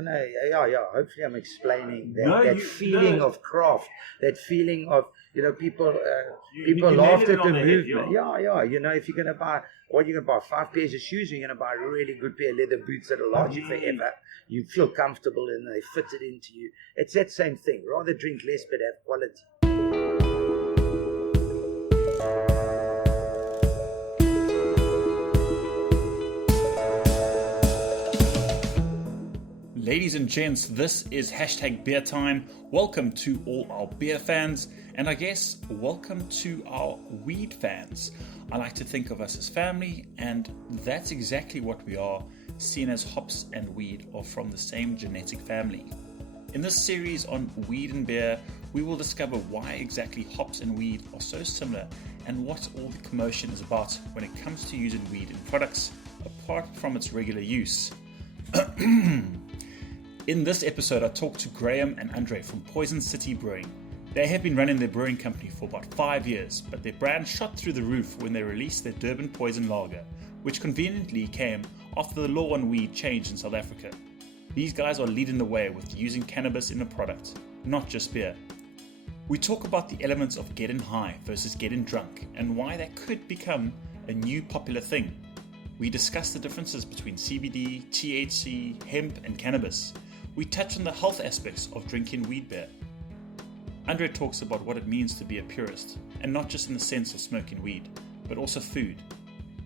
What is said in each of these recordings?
No. Yeah. Hopefully, I'm explaining that feeling of craft, that feeling of people. People laughed at the movement. Yeah. If you're gonna buy, what you're gonna buy 5 pairs of shoes, you're gonna buy a really good pair of leather boots that'll last you forever. You feel comfortable and they fit it into you. It's that same thing. Rather drink less but have quality. Ladies and gents, this is #beer time. Welcome to all our beer fans, and I guess welcome to our weed fans. I like to think of us as family, and that's exactly what we are, seeing as hops and weed are from the same genetic family. In this series on weed and beer, we will discover why exactly hops and weed are so similar and what all the commotion is about when it comes to using weed in products, apart from its regular use. In this episode, I talked to Graham and Andre from Poison City Brewing. They have been running their brewing company for about 5 years, but their brand shot through the roof when they released their Durban Poison Lager, which conveniently came after the law on weed changed in South Africa. These guys are leading the way with using cannabis in a product, not just beer. We talk about the elements of getting high versus getting drunk and why that could become a new popular thing. We discuss the differences between CBD, THC, hemp and cannabis. We touch on the health aspects of drinking weed beer. Andre talks about what it means to be a purist, and not just in the sense of smoking weed, but also food.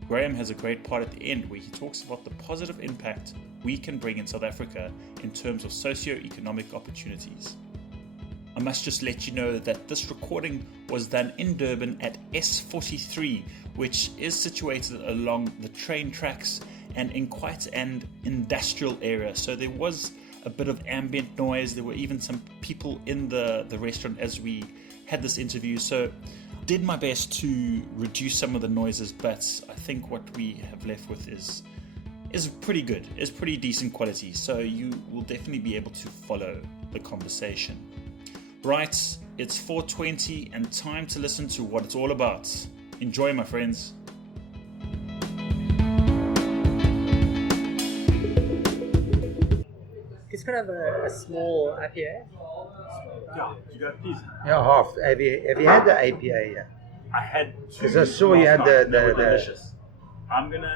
Graham has a great part at the end where he talks about the positive impact we can bring in South Africa in terms of socio-economic opportunities. I must just let you know that this recording was done in Durban at S43, which is situated along the train tracks and in quite an industrial area. So there was a bit of ambient noise. There were even some people in the restaurant as we had this interview. So did my best to reduce some of the noises, but I think what we have left with is pretty good. It's pretty decent quality. So you will definitely be able to follow the conversation. Right, it's 4:20 and time to listen to what it's all about. Enjoy, my friends. It's kind of a small IPA. Yeah, you got these. Yeah, half. Have you had the APA yet? I had two. Because I saw you had They the were delicious. I'm gonna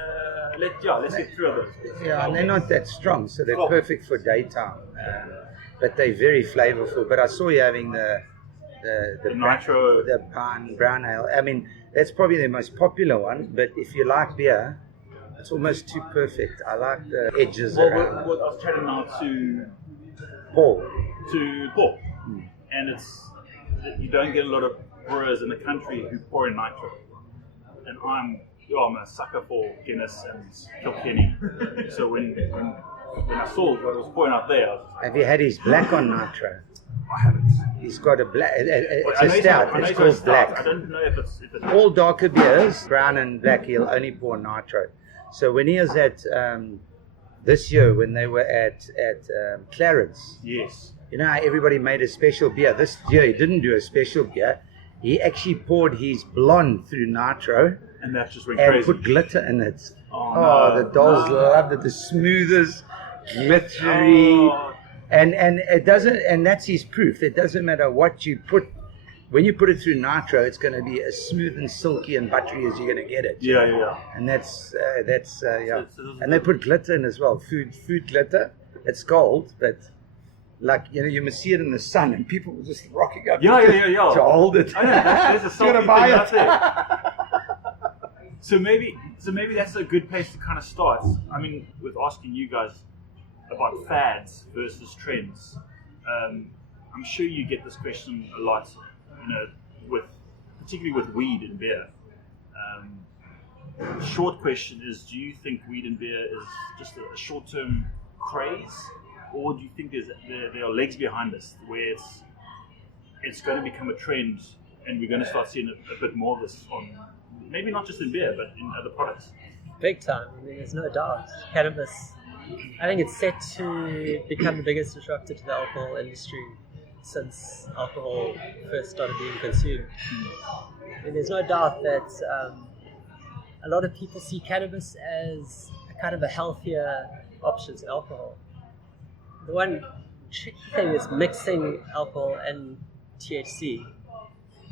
let's get through those. Yeah, and they're not that strong, so they're perfect for daytime. But they're very flavorful. But I saw you having the nitro, the brown ale. I mean, that's probably the most popular one. But if you like beer, it's almost too perfect. I like the edges around. I was chatting now to Paul. And you don't get a lot of brewers in the country who pour in nitro. And I'm a sucker for Guinness and Kilkenny. So when I saw what was pouring out there, Have you had his black on nitro? I haven't. He's got a black. It's a stout. It's called black. I don't know if it's All darker beers, brown and black, he'll only pour nitro. So when he was at this year, when they were at Clarence, yes. You know how everybody made a special beer. This year he didn't do a special beer. He actually poured his blonde through nitro And that just went and crazy. put glitter in it. Oh, The dolls loved it. The smoothest, glittery, and it doesn't. And that's his proof. It doesn't matter what you put. When you put it through nitro, it's going to be as smooth and silky and buttery as you're going to get it. Yeah. And that's yeah. And they put glitter in as well. Food glitter. It's gold, but like you must see it in the sun, and people were just rocking up to hold it. I know, that's a You're gonna buy it. So maybe that's a good place to kind of start. I mean, with asking you guys about fads versus trends. I'm sure you get this question a lot, particularly with weed and beer. The short question is: do you think weed and beer is just a short-term craze, or do you think there are legs behind this, where it's going to become a trend, and we're going to start seeing a bit more of this on maybe not just in beer, but in other products? Big time. I mean, there's no doubt. Cannabis, I think it's set to become the biggest disruptor to the alcohol industry since alcohol first started being consumed. I mean, there's no doubt that a lot of people see cannabis as a kind of a healthier option to alcohol. the one tricky thing is mixing alcohol and THC.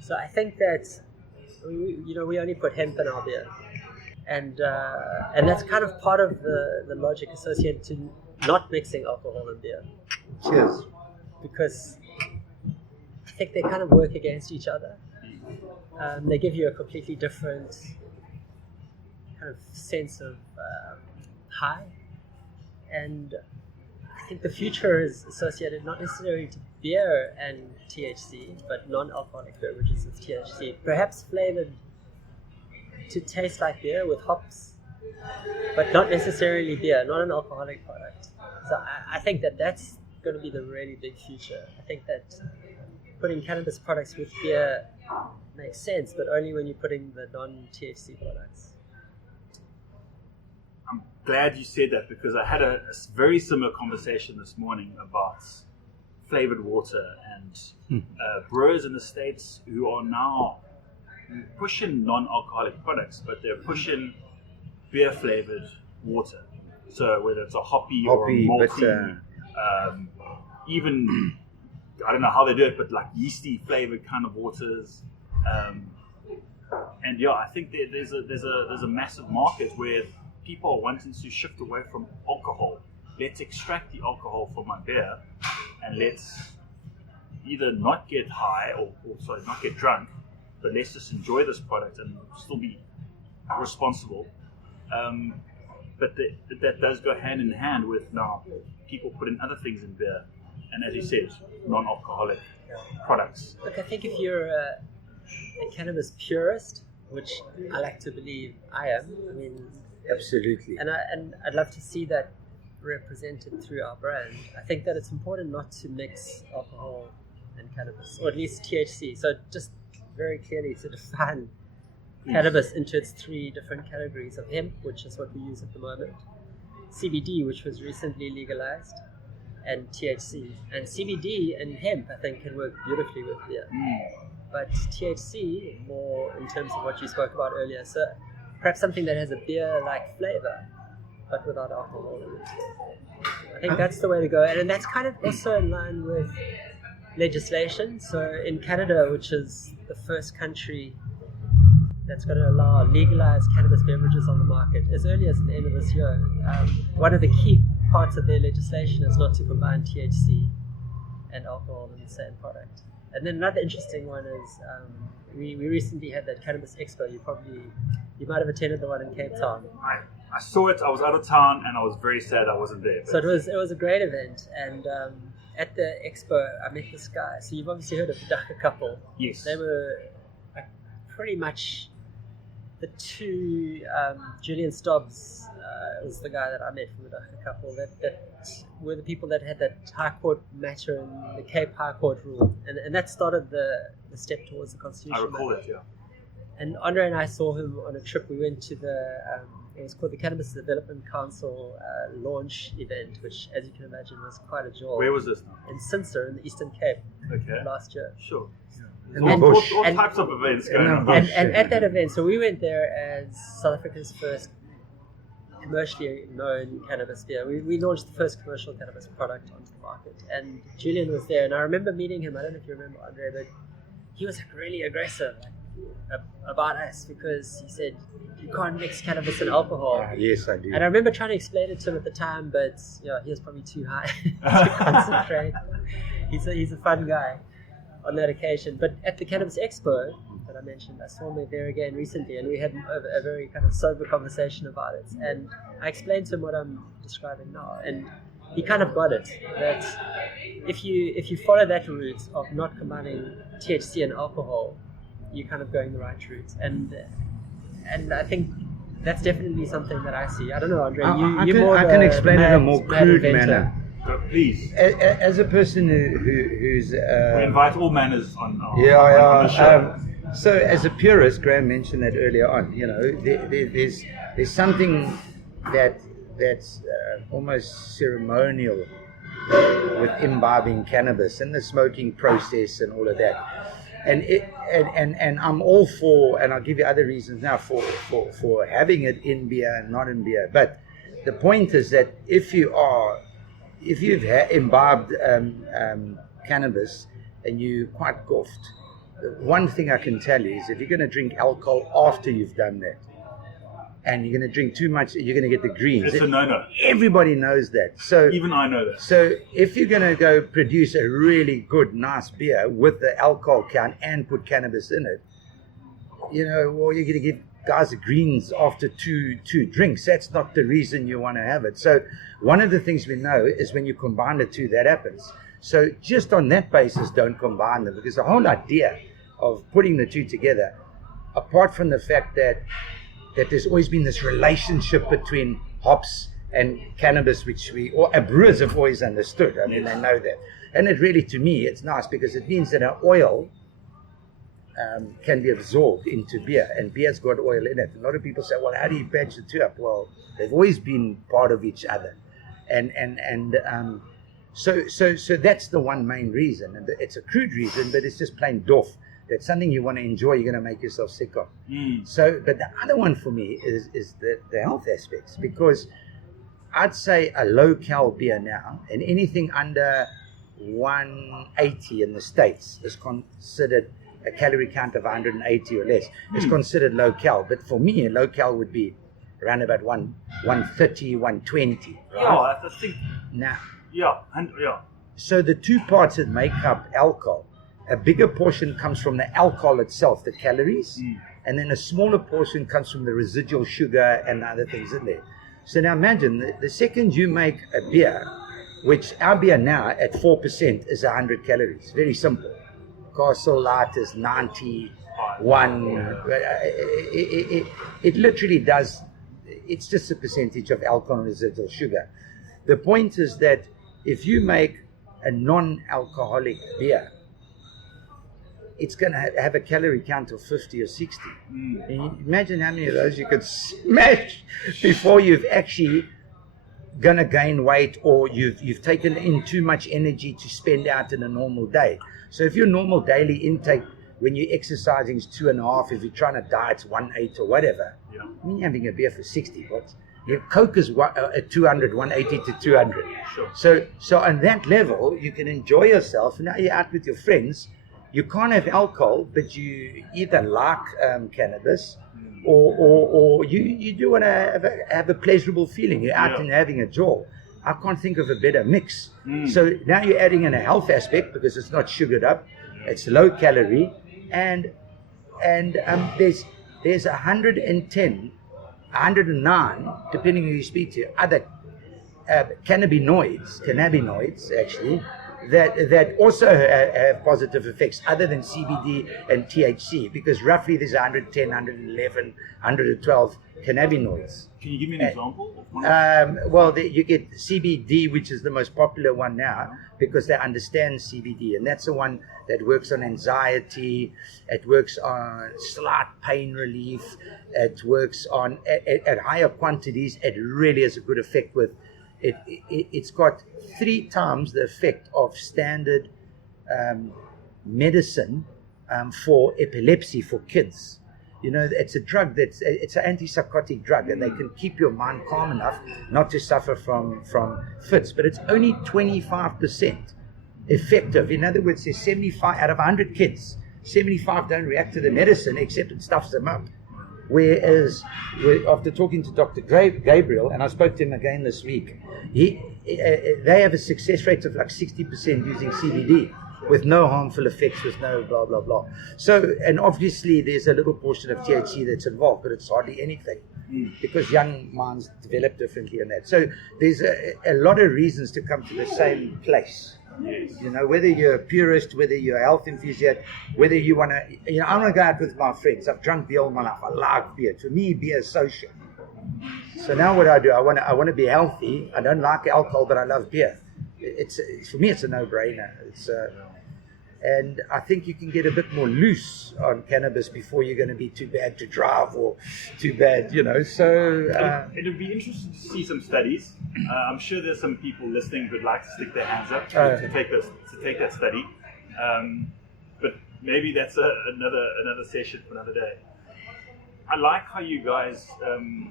So I think that we only put hemp in our beer, and that's kind of part of the logic associated to not mixing alcohol and beer. Cheers. Because I think they kind of work against each other. They give you a completely different kind of sense of high, and I think the future is associated not necessarily to beer and THC, but non-alcoholic beverages with THC, perhaps flavored to taste like beer with hops, but not necessarily beer, not an alcoholic product. So I think that that's going to be the really big future. I think that putting cannabis products with beer makes sense, but only when you're putting the non-THC products. I'm glad you said that, because I had a very similar conversation this morning about flavored water and brewers in the States who are now pushing non-alcoholic products, but they're pushing beer flavored water. So whether it's a hoppy or a malty, even I don't know how they do it, but like yeasty flavored kind of waters. And yeah, I think there's a massive market where people are wanting to shift away from alcohol. Let's extract the alcohol from my beer, and let's either not get high or not get drunk, but let's just enjoy this product and still be responsible. But that does go hand in hand with now people putting other things in beer, and as you said, non-alcoholic products. Look, I think if you're a cannabis purist, which I like to believe I am, I mean, absolutely, and I'd love to see that represented through our brand. I think that it's important not to mix alcohol and cannabis, or at least THC. So just very clearly to define cannabis into its three different categories of hemp, which is what we use at the moment, CBD, which was recently legalized, and THC. And CBD and hemp, I think, can work beautifully with beer. But THC, more in terms of what you spoke about earlier, so perhaps something that has a beer-like flavor, but without alcohol in it. I think that's the way to go. And that's kind of also in line with legislation. So in Canada, which is the first country that's going to allow legalized cannabis beverages on the market as early as the end of this year, one of the key parts of their legislation is not to combine THC and alcohol in the same product. And then another interesting one is we recently had that Cannabis Expo. You might have attended the one in Cape Town. I saw it. I was out of town, and I was very sad I wasn't there. So it was a great event, and at the expo I met this guy. So you've obviously heard of the Dhaka couple. Yes. They were pretty much the two. Julian Stobbs was the guy that I met from the Dhaka couple. That were the people that had that High Court matter in the Cape High Court rule, and that started the step towards the Constitution. I recall it, yeah. And Andre and I saw him on a trip. We went to it was called the Cannabis Development Council launch event, which, as you can imagine, was quite a joy. Where was this now? In Cincer, in the Eastern Cape, last year. Sure. All types of events going on. And at that event, so we went there as South Africa's first commercially known cannabis beer. We launched the first commercial cannabis product onto the market, and Julian was there. And I remember meeting him. I don't know if you remember, Andre, but he was really aggressive about us, because he said you can't mix cannabis and alcohol. Yes, I do. And I remember trying to explain it to him at the time, but he was probably too high to concentrate. He's a fun guy on that occasion. But at the Cannabis Expo that I mentioned, I saw him there again recently, and we had a very kind of sober conversation about it. And I explained to him what I'm describing now, and he kind of got it, that if you follow that route of not combining THC and alcohol, you're kind of going the right route, and I think that's definitely something that I see. I don't know, Andre. I can explain it in a more crude manner. Please. As a person who's we invite all manners on the show. So as a purist, Graham mentioned that earlier on. There's something that's almost ceremonial with imbibing cannabis and the smoking process and all of that. And I'm all for, and I'll give you other reasons now for having it in beer and not in beer. But the point is that if you are if you've imbibed cannabis and you quite goofed, one thing I can tell you is if you're going to drink alcohol after you've done that, and you're going to drink too much, you're going to get the greens. It's a no-no. Everybody knows that. So even I know that. So if you're going to go produce a really good, nice beer with the alcohol count and put cannabis in it, you know, well, you're going to give guys the greens after two drinks. That's not the reason you want to have it. So one of the things we know is when you combine the two, that happens. So just on that basis, don't combine them, because the whole idea of putting the two together, apart from the fact that there's always been this relationship between hops and cannabis, which brewers have always understood. I mean, they know that. And it really, to me, it's nice because it means that an oil can be absorbed into beer, and beer's got oil in it. A lot of people say, well, how do you patch the two up? Well, they've always been part of each other. So that's the one main reason. And it's a crude reason, but it's just plain doff. That's something you want to enjoy, you're going to make yourself sick of. So, but the other one for me is the health aspects, because I'd say a low-cal beer now, and anything under 180 in the States is considered a calorie count of 180 or less. It's considered low-cal, but for me, a low-cal would be around about 130, 120. Right? Yeah, I think. Now, Yeah. So the two parts that make up alcohol, a bigger portion comes from the alcohol itself, the calories, and then a smaller portion comes from the residual sugar and other things in there. So now imagine the second you make a beer, which our beer now at 4% is 100 calories. Very simple. Castle Light is 91. It literally does, it's just a percentage of alcohol and residual sugar. The point is that if you make a non-alcoholic beer, it's going to have a calorie count of 50 or 60. Imagine how many of those you could smash before you've actually going to gain weight, or you've taken in too much energy to spend out in a normal day. So if your normal daily intake when you're exercising is 2.5, if you're trying to diet, it's 1.8 or whatever. Yeah. I mean, you're having a beer for 60. Your Coke is 200, 180 to 200. Sure. So on that level, you can enjoy yourself. Now you're out with your friends. You can't have alcohol, but you either like cannabis, or you do want to have a pleasurable feeling. You're out and having a jaw. I can't think of a better mix. So now you're adding in a health aspect because it's not sugared up, it's low calorie, and there's 110, 109, depending who you speak to, other cannabinoids actually, that also have positive effects other than CBD and THC, because roughly there's 110, 111, 112 cannabinoids. Can you give me an example of one? Well, you get CBD, which is the most popular one now, because they understand CBD, and that's the one that works on anxiety, it works on slight pain relief, it works on, at higher quantities, it really has a good effect with it's got 3 times the effect of standard medicine for epilepsy for kids. You know, it's a drug it's an antipsychotic drug, and they can keep your mind calm enough not to suffer from fits. But it's only 25% effective. In other words, there's 75 out of 100 kids, 75 don't react to the medicine except it stuffs them up. Whereas, after talking to Dr. Gabriel, and I spoke to him again this week, they have a success rate of like 60% using CBD with no harmful effects, with no blah, blah, blah. So, and obviously there's a little portion of THC that's involved, but it's hardly anything because young minds develop differently in that. So there's a lot of reasons to come to the same place. Yes. You know, whether you're a purist, whether you're a health enthusiast, whether you want to, you know, I want to go out with my friends. I've drunk beer all my life. I like beer. To me, beer is social. So now what I do, I want to be healthy. I don't like alcohol, but I love beer. It's for me, it's a no-brainer. And I think you can get a bit more loose on cannabis before you're going to be too bad to drive or too bad, you know. So it would be interesting to see some studies. I'm sure there's some people listening who'd like to stick their hands up to take that study. But maybe that's another session for another day. I like how you guys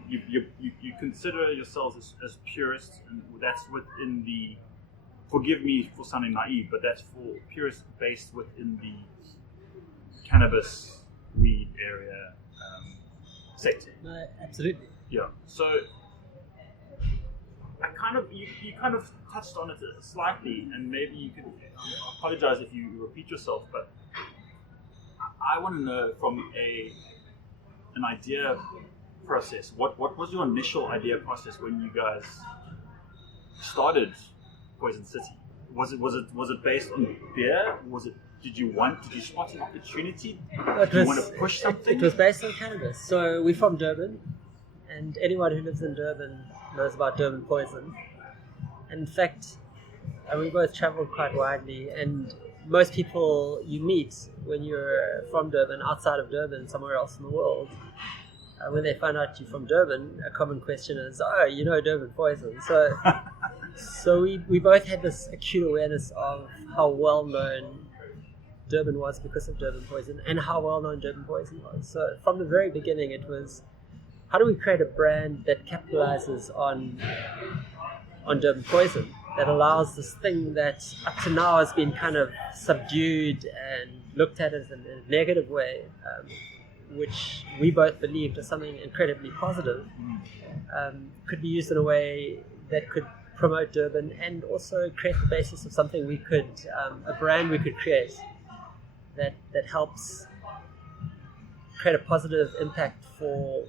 you consider yourselves as purists, and that's within the forgive me for sounding naive, but that's for purists based within the cannabis weed area sector. No, absolutely. Yeah. So I kind of you kind of touched on it slightly, and maybe you could apologize if you repeat yourself, but I want to know from an idea process. What was your initial idea process when you guys started Poison City? Was it based on beer? Did you spot an opportunity? Did you want to push something? It was based on cannabis. So we're from Durban, and anyone who lives in Durban knows about Durban Poison. And in fact, we both traveled quite widely, and most people you meet when you're from Durban, outside of Durban, somewhere else in the world, when they find out you're from Durban, a common question is, "Oh, you know Durban Poison." So we both had this acute awareness of how well known Durban was because of Durban Poison, and how well known Durban Poison was. So from the very beginning, it was, how do we create a brand that capitalizes on Durban Poison, that allows this thing that up to now has been kind of subdued and looked at as in a negative way, which we both believed is something incredibly positive, could be used in a way that could promote Durban and also create the basis of something we could, a brand we could create that helps create a positive impact for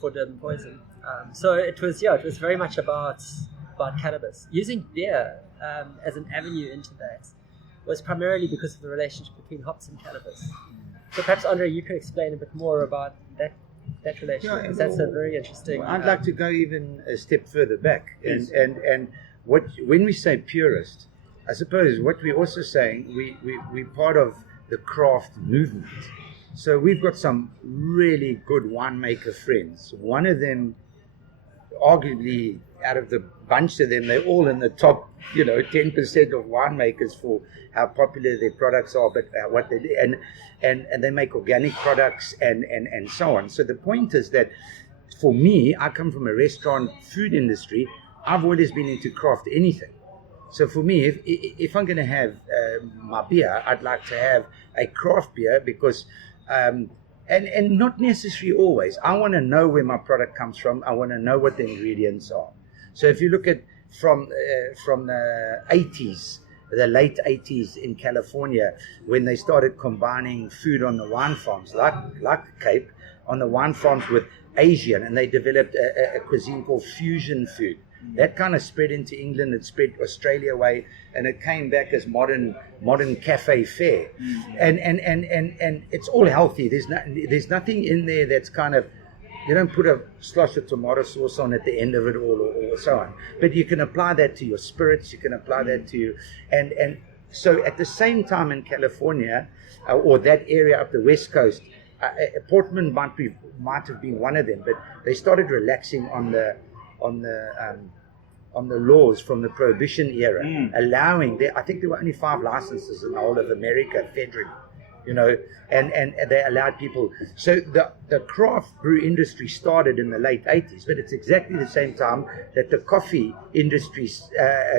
Durban Poison. So it was very much about cannabis. Using beer as an avenue into that was primarily because of the relationship between hops and cannabis. So perhaps, Andre, you could explain a bit more about that relationship, because that's a very interesting... I'd like to go even a step further back. And when we say purist, I suppose what we're also saying, we're part of the craft movement. So we've got some really good winemaker friends. One of them, arguably, out of the bunch of them, they're all in the top, 10% of winemakers for how popular their products are, but what they do, and they make organic products and so on. So the point is that for me, I come from a restaurant food industry. I've always been into craft anything. So for me, if I'm going to have my beer, I'd like to have a craft beer because, and not necessarily always. I want to know where my product comes from. I want to know what the ingredients are. So if you look at from the 80s, the late 80s in California, when they started combining food on the wine farms, like Cape, on the wine farms with Asian, and they developed a cuisine called fusion food. That kind of spread into England, it spread Australia way, and it came back as modern cafe fare. And it's all healthy. There's nothing in there that's kind of, you don't put a slosh of tomato sauce on at the end of it all or so on. But you can apply that to your spirits, you can apply that to, and so at the same time in California, or that area up the West Coast, Portman might have been one of them, but they started relaxing on the laws from the Prohibition era, allowing, I think there were only 5 licenses in the whole of America federally, and they allowed people. So the craft brew industry started in the late 80s, but it's exactly the same time that the coffee industry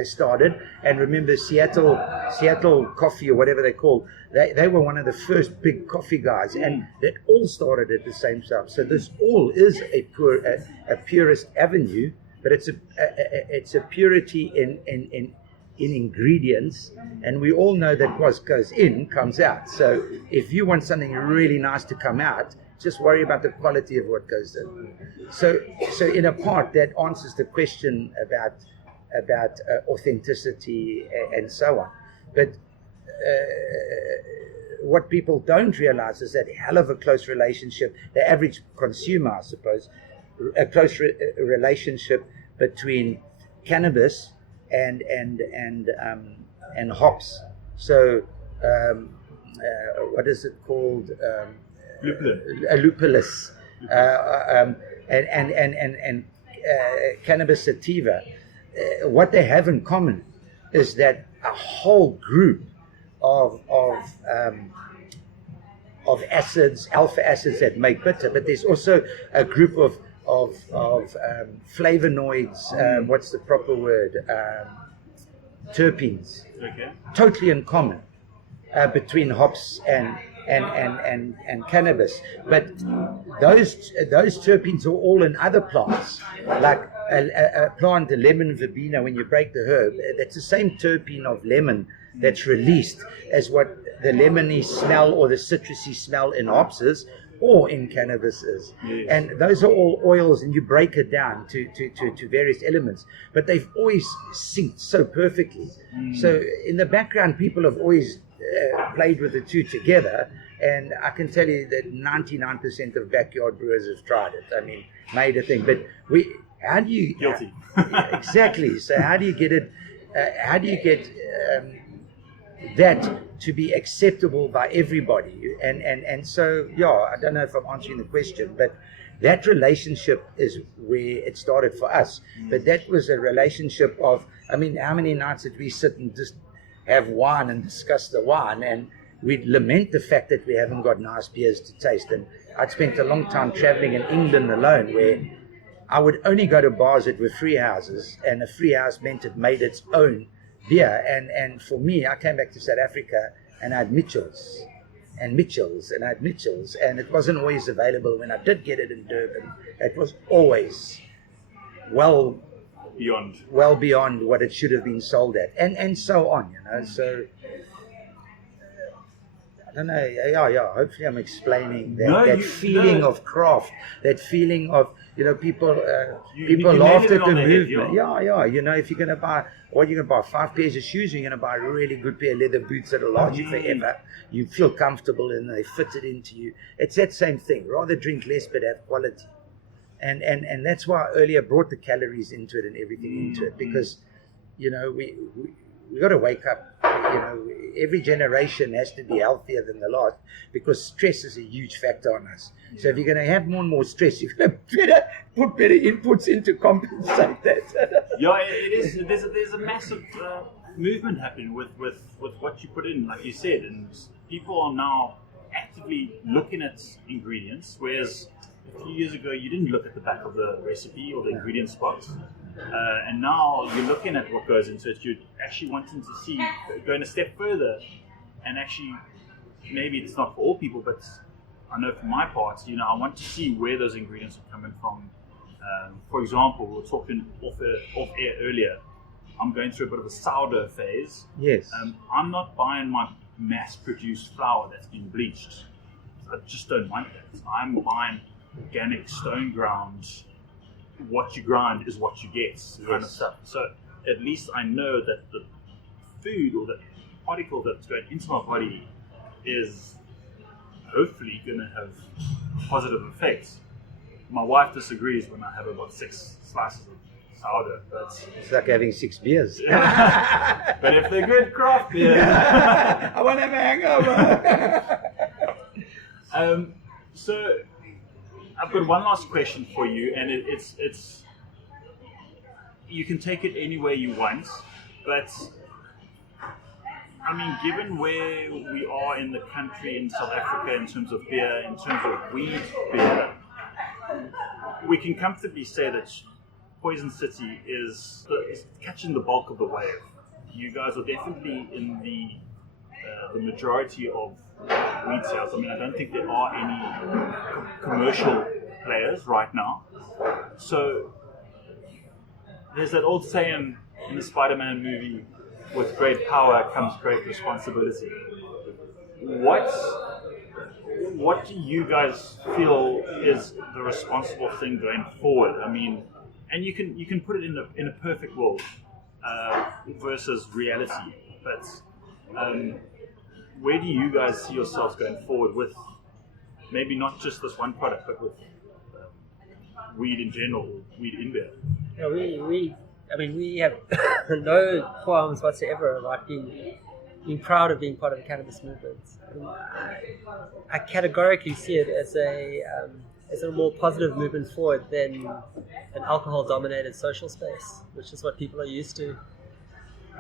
started. And remember, Seattle Coffee, or whatever they called, they were one of the first big coffee guys, and that all started at the same time. So this all is a purist avenue, but it's a purity in ingredients, and we all know that what goes in comes out. So if you want something really nice to come out, just worry about the quality of what goes in. So in a part that answers the question about authenticity and so on. But what people don't realize is that hell of a close relationship, the average consumer, I suppose, a close relationship between cannabis and hops. So what is it called? Lupulus. And cannabis sativa. What they have in common is that a whole group of acids, alpha acids that make bitter, but there's also a group of flavonoids. What's the proper word? terpenes, Okay. totally in common between hops and cannabis. But those terpenes are all in other plants, like a plant, a lemon verbena. When you break the herb, that's the same terpene of lemon that's released as what the lemony smell or the citrusy smell in hops is, or in cannabis is. Yes. And those are all oils, and you break it down to various elements, but they've always synced so perfectly. So in the background, people have always played with the two together, and I can tell you that 99% of backyard brewers have tried it. I mean, made a thing. But how do you... Guilty. Exactly. So how do you get it... how do you get that to be acceptable by everybody? And so, yeah, I don't know if I'm answering the question, but that relationship is where it started for us. But that was a relationship of, I mean, how many nights did we sit and just have wine and discuss the wine, and we'd lament the fact that we haven't got nice beers to taste. And I'd spent a long time traveling in England alone, where I would only go to bars that were free houses, and a free house meant it made its own beer. And for me, I came back to South Africa and I had Mitchell's and Mitchell's and I had Mitchell's, and it wasn't always available. When I did get it in Durban, it was always well beyond what it should have been sold at, and so on, you know. So I don't know. Yeah. Hopefully, I'm explaining that feeling of craft, that feeling of, you know, people laughed at the movement. Yeah. You know, if you're gonna buy, what you're gonna buy 5 pairs of shoes, or you're gonna buy a really good pair of leather boots that'll last you forever. You feel comfortable and they fit it into you. It's that same thing. Rather drink less but have quality. And that's why I earlier brought the calories into it and everything into it, because, you know, we got to wake up. You know, every generation has to be healthier than the last, because stress is a huge factor on us. So if you're going to have more and more stress, you've got to put better inputs in to compensate that. Yeah, it is. There's a massive movement happening with what you put in, like you said, and people are now actively looking at ingredients, whereas a few years ago you didn't look at the back of the recipe or the ingredient box, and now you're looking at what goes into it. You're actually wanting to see, going a step further, and actually, maybe it's not for all people, but I know for my part, you know, I want to see where those ingredients are coming from. For example, we were talking off air earlier, I'm going through a bit of a sourdough phase. Yes. I'm not buying my mass-produced flour that's been bleached. I just don't want that. I'm buying organic, stone ground. What you grind is what you get, kind of stuff. So at least I know that the food or the particle that's going into my body is hopefully going to have positive effects. My wife disagrees when I have about 6 slices of sourdough, but it's like having 6 beers. But if they're good craft beer, I won't have a hangover. So I've got one last question for you, and it's you can take it any way you want, but I mean, given where we are in the country, in South Africa, in terms of beer, in terms of weed beer, we can comfortably say that Poison City is catching the bulk of the wave. You guys are definitely in the majority of weed sales. I mean, I don't think there are any commercial players right now. So there's that old saying in the Spider-Man movie, with great power comes great responsibility. What do you guys feel is the responsible thing going forward? I mean, and you can put it in a perfect world versus reality, but where do you guys see yourselves going forward with maybe not just this one product, but with weed in general, weed in beer? Yeah, we have no qualms whatsoever about being proud of being part of the cannabis movement. I categorically see it as a more positive movement forward than an alcohol-dominated social space, which is what people are used to.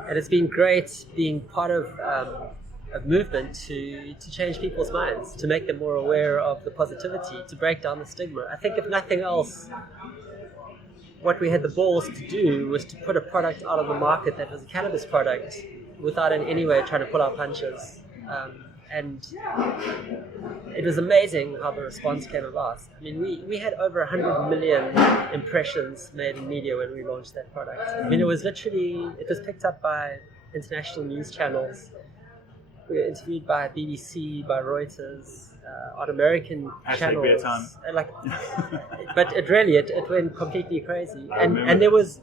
And it's been great being part of a movement to change people's minds, to make them more aware of the positivity, to break down the stigma. I think if nothing else, what we had the balls to do was to put a product out on the market that was a cannabis product without in any way trying to pull our punches. And it was amazing how the response came about. I mean, we had over 100 million impressions made in media when we launched that product. I mean, it was picked up by international news channels. We were interviewed by BBC, by Reuters, on American channels. Beer time. But it went completely crazy. And there was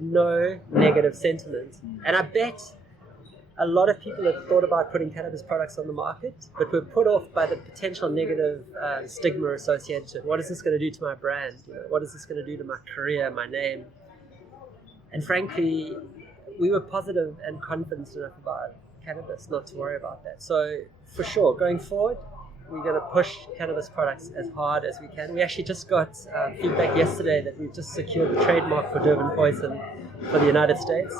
no negative sentiment. And I bet a lot of people had thought about putting cannabis products on the market, but were put off by the potential negative stigma associated to it. What is this going to do to my brand? What is this going to do to my career, my name? And frankly, we were positive and confident enough about cannabis not to worry about that. So for sure, going forward, we're going to push cannabis products as hard as we can. We actually just got feedback yesterday that we've just secured the trademark for Durban Poison for the United States.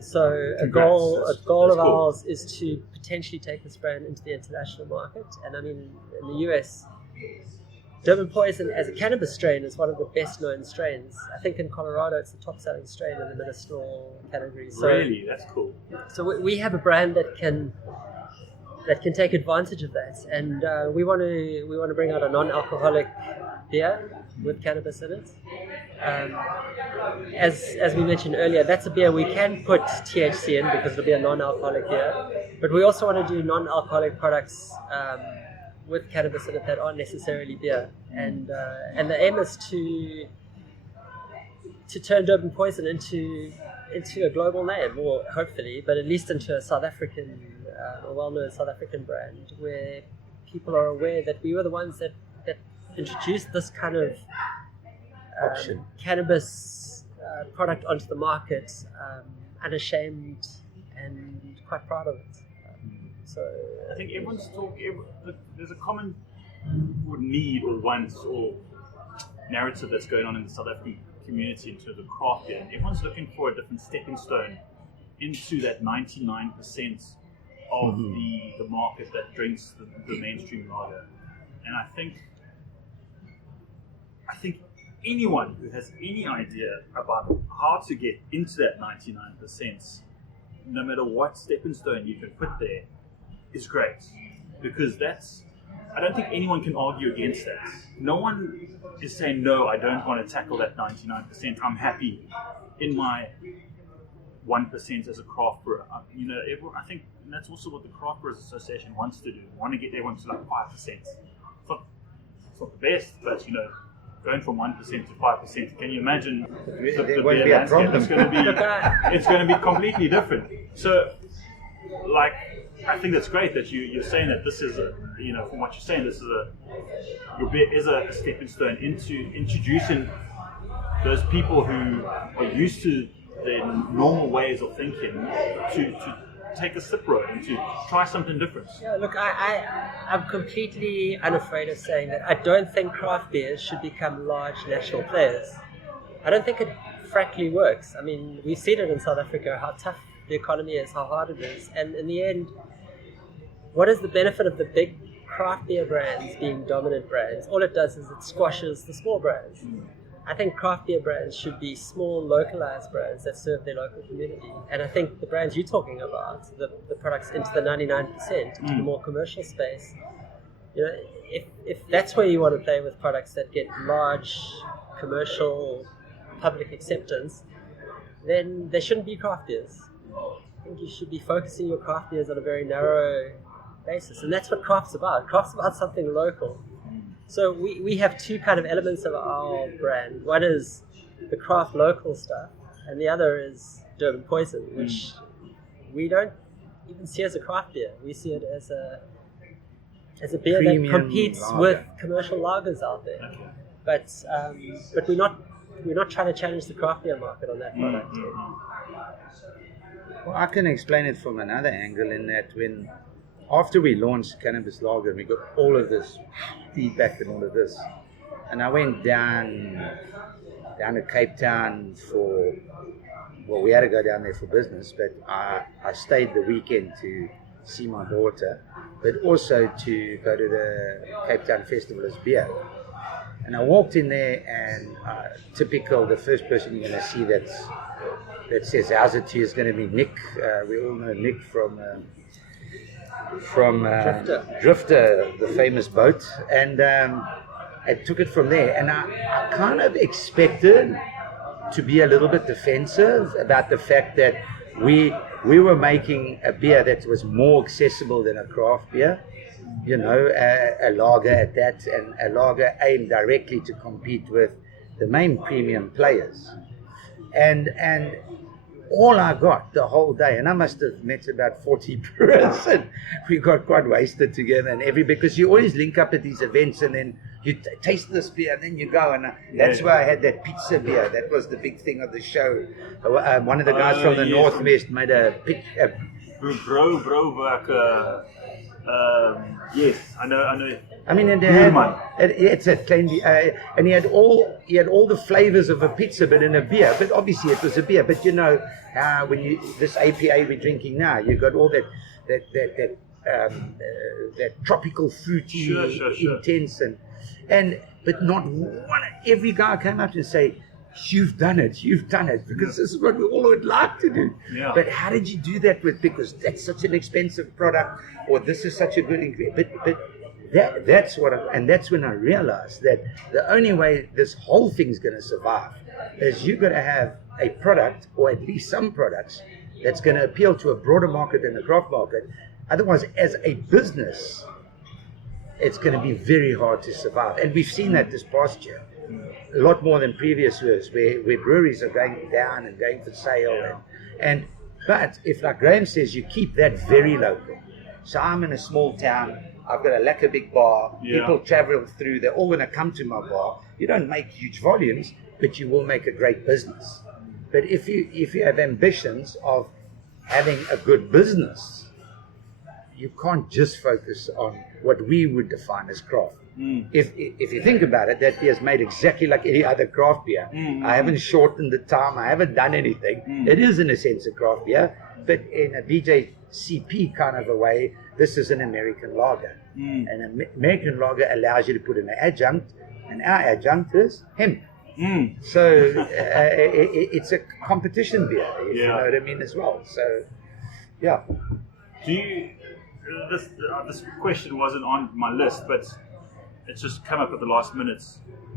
So a goal of ours is to potentially take this brand into the international market. And I mean, in the US, Durban Poison as a cannabis strain is one of the best known strains. I think in Colorado it's the top selling strain in the medicinal category. So, really? That's cool. So we have a brand that can take advantage of that, and we want to bring out a non-alcoholic beer with cannabis in it. As we mentioned earlier, that's a beer we can put THC in because it'll be a non-alcoholic beer, but we also want to do non-alcoholic products with cannabis in it that aren't necessarily beer, and the aim is to turn Durban Poison into a global name, or hopefully, but at least into a South African, a well-known South African brand, where people are aware that we were the ones that introduced this kind of cannabis product onto the market, unashamed and quite proud of it. So I think there's a common need or want or narrative that's going on in the South African community in terms of craft beer, and everyone's looking for a different stepping stone into that 99% of the market that drinks the mainstream lager. And I think anyone who has any idea about how to get into that 99%, no matter what stepping stone you can put there, is great, because I don't think anyone can argue against that. No one is saying, no, I don't want to tackle that 99%. I'm happy in my 1% as a craft brewer. I think that's also what the Craft Brewers Association wants to do. We want to get everyone to like 5%. It's not the best, but going from 1% to 5%, can you imagine the beer landscape? It's going to be completely different. So, I think that's great that you're saying that this is from what you're saying, your beer is a stepping stone into introducing those people who are used to their normal ways of thinking to take a sip road and to try something different. Yeah, look, I'm completely unafraid of saying that I don't think craft beers should become large national players. I don't think it frankly works. I mean, we've seen it in South Africa, how tough the economy is, how hard it is, and in the end, what is the benefit of the big craft beer brands being dominant brands? All it does is it squashes the small brands. I think craft beer brands should be small, localized brands that serve their local community. And I think the brands you're talking about, the products into the 99%, into the more commercial space, if that's where you want to play with products that get large commercial public acceptance, then they shouldn't be craft beers. I think you should be focusing your craft beers on a very narrow basis. And that's what craft's about. Craft's about something local. So we have two kind of elements of our brand. One is the craft local stuff, and the other is Durban Poison, which we don't even see as a craft beer. We see it as a beer premium that competes lager with commercial lagers out there. Okay. But we're not trying to challenge the craft beer market on that product. Well, I can explain it from another angle in that after we launched Cannabis Lager, we got all of this feedback and all of this. And I went down to Cape Town we had to go down there for business, but I stayed the weekend to see my daughter, but also to go to the Cape Town Festival as beer. And I walked in there, and typical, the first person you're going to see that says how's it to you is going to be Nick. We all know Nick from Drifter, the famous boat, and I took it from there. And I kind of expected to be a little bit defensive about the fact that we were making a beer that was more accessible than a craft beer. You know, a lager at that, and a lager aimed directly to compete with the main premium players. And all I got the whole day, and I must have met about 40 brewers, and we got quite wasted together, and because you always link up at these events, and then you taste this beer, and then you go, and that's why I had that pizza beer. That was the big thing of the show. One of the guys from the Northwest made a yes, I know. I mean, and they had, it's a plain, and he had all the flavors of a pizza, but in a beer. But obviously, it was a beer. But you know, when this APA we're drinking now, you got all that tropical fruity, sure. intense, but not one. Every guy came up and say, you've done it, because this is what we all would like to do. Yeah. But how did you do that because that's such an expensive product, or this is such a good ingredient? But that's when I realized that the only way this whole thing's going to survive is you've got to have a product, or at least some products, that's going to appeal to a broader market than the craft market. Otherwise, as a business, it's going to be very hard to survive. And we've seen that this past year. A lot more than previous years, where breweries are going down and going for sale, but if, like Graham says, you keep that very local. So I'm in a small town, I've got a lekker big bar, people travel through, they're all going to come to my bar. You don't make huge volumes, but you will make a great business. But if you have ambitions of having a good business, you can't just focus on what we would define as craft. If you think about it, that beer is made exactly like any other craft beer. I haven't shortened the time, I haven't done anything. It is in a sense a craft beer, but in a BJCP kind of a way, this is an American lager. An American lager allows you to put in an adjunct, and our adjunct is hemp. So it's a competition beer, if you know what I mean, as well. So, yeah. Do you? This question wasn't on my list, but it's just come up at the last minute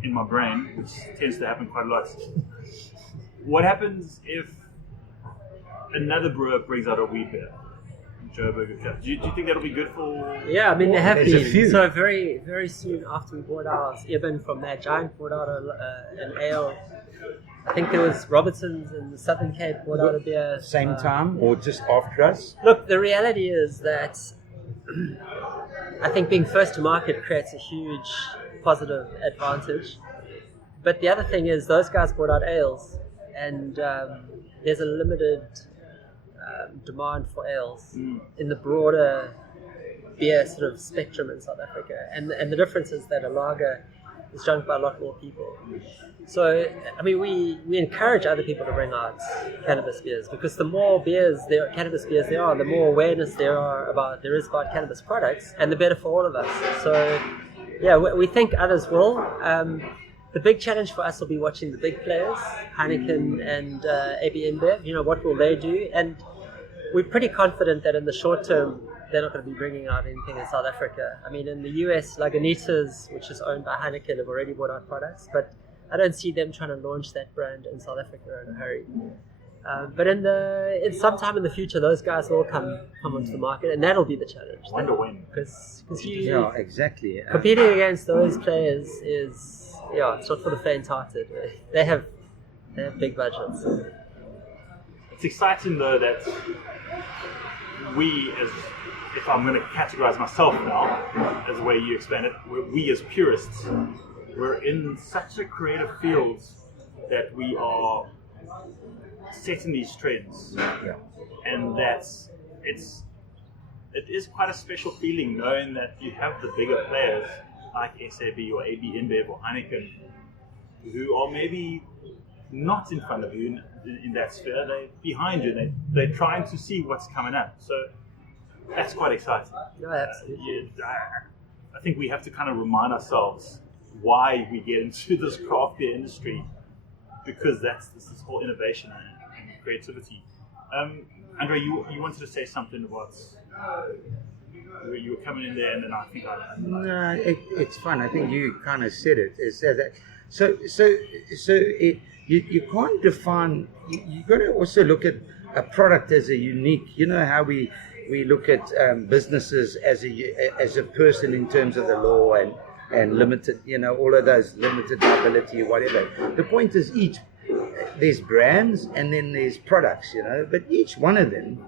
in my brain, which tends to happen quite a lot. What happens if another brewer brings out a wheat beer? Joburg Cup. Do you think that'll be good for? Yeah, I mean, they have been. So very, very soon after we bought ours, Eben from that giant brought out an ale. I think there was Robertson's in the Southern Cape brought out a beer. Same time or just after us? Look, the reality is that I think being first to market creates a huge positive advantage. But the other thing is those guys brought out ales, and there's a limited demand for ales in the broader beer sort of spectrum in South Africa. And the difference is that a lager is drunk by a lot more people. So, I mean, we encourage other people to bring out cannabis beers, because the more cannabis beers there are, the more awareness there is about cannabis products, and the better for all of us. So, yeah, we think others will. The big challenge for us will be watching the big players, Heineken and AB InBev. You know, what will they do? And we're pretty confident that in the short term, they're not going to be bringing out anything in South Africa. I mean, in the US, Lagunitas, which is owned by Heineken, have already brought out products, but I don't see them trying to launch that brand in South Africa in a hurry. But in sometime in the future, those guys will come onto the market, and that'll be the challenge. I wonder when. Because exactly. Competing against those players is it's not for the faint-hearted. They have big budgets. It's exciting though that we, if I'm going to categorize myself now, as the way you explain it, we as purists, we're in such a creative field that we are setting these trends, and it is quite a special feeling knowing that you have the bigger players like SAB or AB InBev or Heineken who are maybe not in front of you in that sphere, they're behind you, they're trying to see what's coming up. So that's quite exciting. No, absolutely. I think we have to kind of remind ourselves why we get into this craft beer industry, because that's this whole innovation and creativity. Andre, you wanted to say something about you were coming in there, and then I think No, it's fun. I think you kind of said it. It says that. So you can't define. You got to also look at a product as a unique. You know how we look at businesses as a person in terms of the law and limited. You know, all of those limited liability or whatever. The point is there's brands and then there's products. You know, but each one of them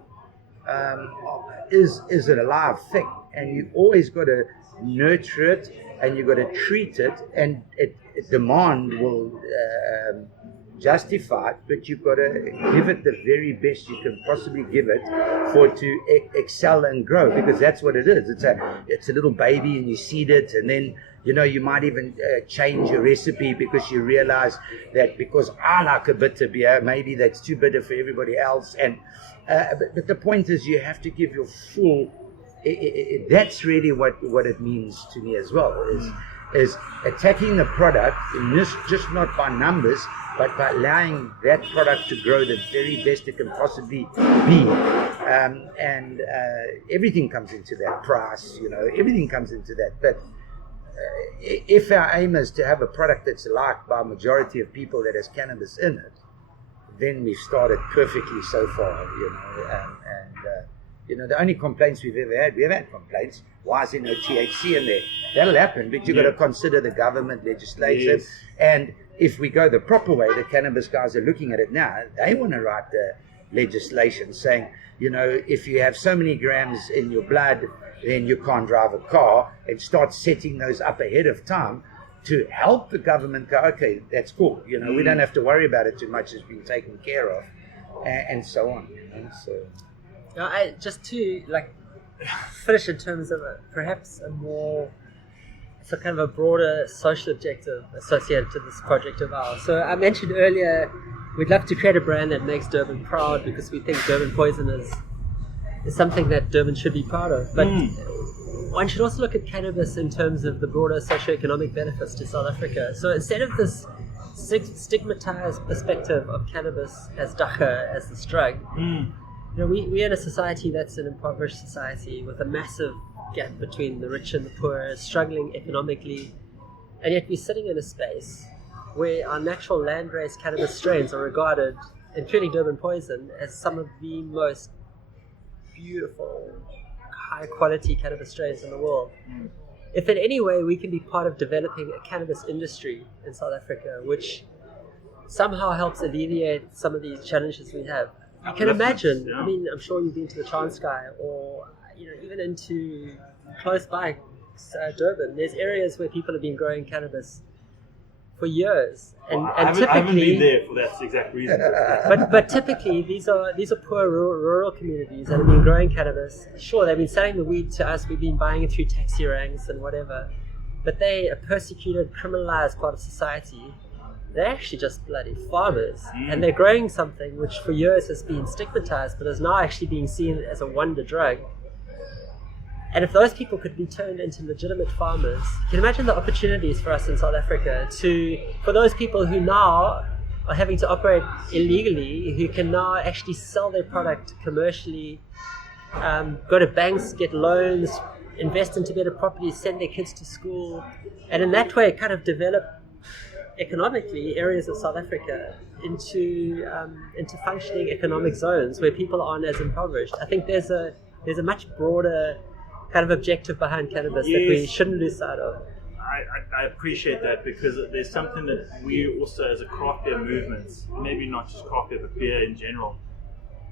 is a live thing, and you always got to nurture it, and you got to treat it, and demand will justify it, but you've got to give it the very best you can possibly give it for it to excel and grow, because that's what it is. It's a little baby, and you seed it, and then you might even change your recipe because you realize that because I like a bitter beer, maybe that's too bitter for everybody else. And but the point is, you have to give your full. That's really what it means to me as well. Is attacking the product, just not by numbers, but by allowing that product to grow the very best it can possibly be. And everything comes into that price, everything comes into that. But if our aim is to have a product that's liked by a majority of people that has cannabis in it, then we've started perfectly so far, the only complaints we've had complaints. Why is there no THC in there? That'll happen, but you've got to consider the government legislation. Yes. And if we go the proper way, the cannabis guys are looking at it now. They want to write the legislation saying, if you have so many grams in your blood, then you can't drive a car, and start setting those up ahead of time to help the government go, okay, that's cool. We don't have to worry about it too much. It's been taken care of, and so on. So. Just to finish in terms of perhaps a more, so kind of a broader social objective associated to this project of ours. So I mentioned earlier, we'd love to create a brand that makes Durban proud, because we think Durban Poison is something that Durban should be proud of. But one should also look at cannabis in terms of the broader socioeconomic benefits to South Africa. So instead of this stigmatized perspective of cannabis as dagga, as this drug, we're in a society that's an impoverished society with a massive gap between the rich and the poor, struggling economically, and yet we're sitting in a space where our natural land-raised cannabis strains are regarded, including Durban Poison, as some of the most beautiful, high-quality cannabis strains in the world. If in any way we can be part of developing a cannabis industry in South Africa, which somehow helps alleviate some of these challenges we have, you can imagine, I mean, I'm sure you've been to the Transkei, or even into close by Durban, there's areas where people have been growing cannabis for years, and I haven't been there for that exact reason. but typically these are poor rural communities that have been growing cannabis. Sure, they've been selling the weed to us, we've been buying it through taxi ranks and whatever, but they are persecuted, criminalized part of society. They're actually just bloody farmers, and they're growing something which for years has been stigmatized, but is now actually being seen as a wonder drug. And if those people could be turned into legitimate farmers, you can imagine the opportunities for us in South Africa for those people who now are having to operate illegally, who can now actually sell their product commercially, go to banks, get loans, invest into better properties, send their kids to school, and in that way kind of develop economically areas of South Africa into functioning economic zones where people aren't as impoverished. I think there's a much broader kind of objective behind cannabis that we shouldn't lose sight of. I appreciate that, because there's something that we also, as a craft beer movement, maybe not just craft beer, but beer in general,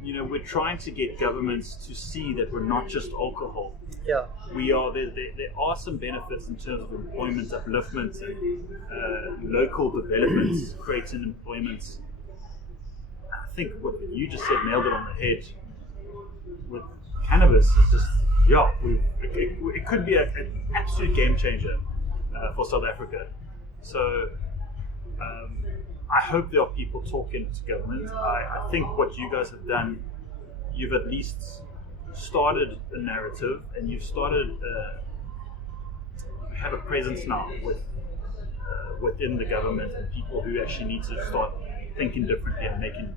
we're trying to get governments to see that we're not just alcohol. Yeah. We are. There are some benefits in terms of employment upliftment and local developments, creating employment. I think what you just said nailed it on the head. With cannabis, it's just it could be an absolute game changer for South Africa. So I hope there are people talking to government. I think what you guys have done, you've at least started a narrative, and you've started have a presence now with within the government and people who actually need to start thinking differently and making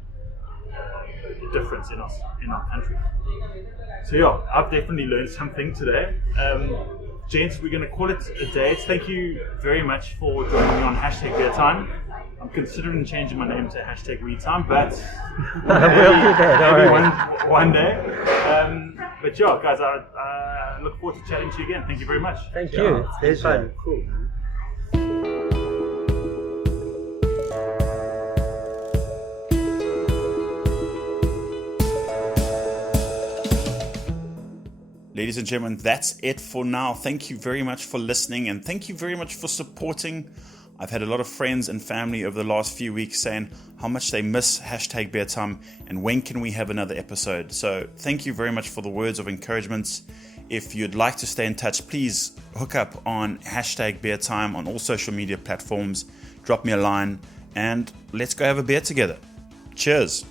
a difference in our country. So yeah, I've definitely learned something today. Gents, we're going to call it a day. Thank you very much for joining me on #BeerTime. I'm considering changing my name to #WeTime, but maybe one day. But yeah, guys, I look forward to chatting to you again. Thank you very much. Thank you. It's been fun. Cool. Ladies and gentlemen, that's it for now. Thank you very much for listening, and thank you very much for supporting. I've had a lot of friends and family over the last few weeks saying how much they miss #BeerTime and when can we have another episode. So thank you very much for the words of encouragement. If you'd like to stay in touch, please hook up on #BeerTime on all social media platforms. Drop me a line and let's go have a beer together. Cheers.